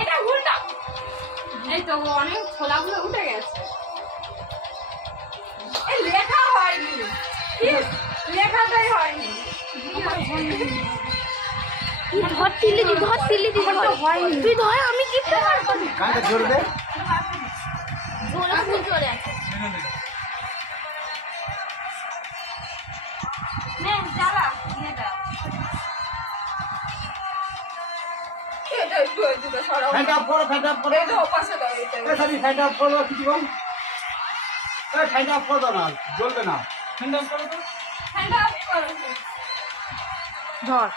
এটা উল্টা। এই তো অনেক ছোলাগুলো উঠে গেছে। এই লেখা হয়নি, লেখাটাই হয়নি। ধর তিল্লি দি, ধর তিল্লি দি, তুই ধর, আমি কি কানটা জোরে জোরে ফুল চলে আছে। নে জ্বালা এটা। এটা একটু এদিকে সরাও। ফ্যানটা অফ করো, ফ্যানটা অফ করো। এটা ওপাশে দাও এটা। এই সবই ফ্যানটা অফ করো কিছু কম। এই ফ্যানটা অফ করে দাও না, জ্বলবে না। ফ্যানটা অফ করো তো। ফ্যানটা অফ করো। ধর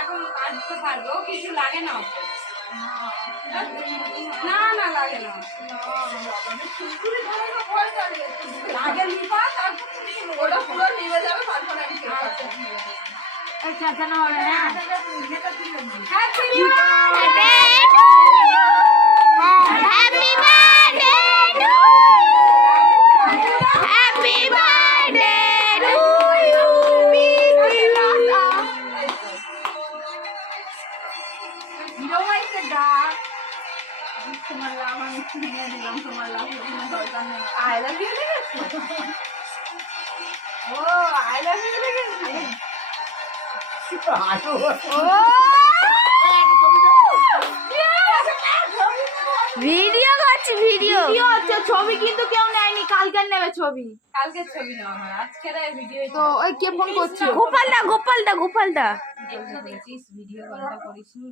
এখন কাটতে পারবো, কিছু লাগে না ওকে। না না লাগে না। আগে নিবা, তারপর ওটা পুরো নিভে যাবে, তারপর আমি এই চাচানো হবে না। Happy new year. Happy birthday to happy birthday to you বিপিলাতা। হিরোমাইকে ডাক। তোমার লাভ আমি কিনে দিলাম, তোমার লাভ কোনো দরকার নেই। আই লাভ ইউ লিখেছো? ও আই লাভ ইউ লিখেছো? আসো। ভিডিও করছি, ভিডিও ভিডিও হচ্ছে, ছবি কিন্তু কেউ নেয়নি, কালকে নেবে ছবি। কালকে ছবি নেওয়া হয়, আজকের ভিডিও। তো ওই কে ফোন করছে? গোপালদা, গোপালদা, গোপালদা। দেখছো দেখছিস ভিডিও কলটা করিস নি?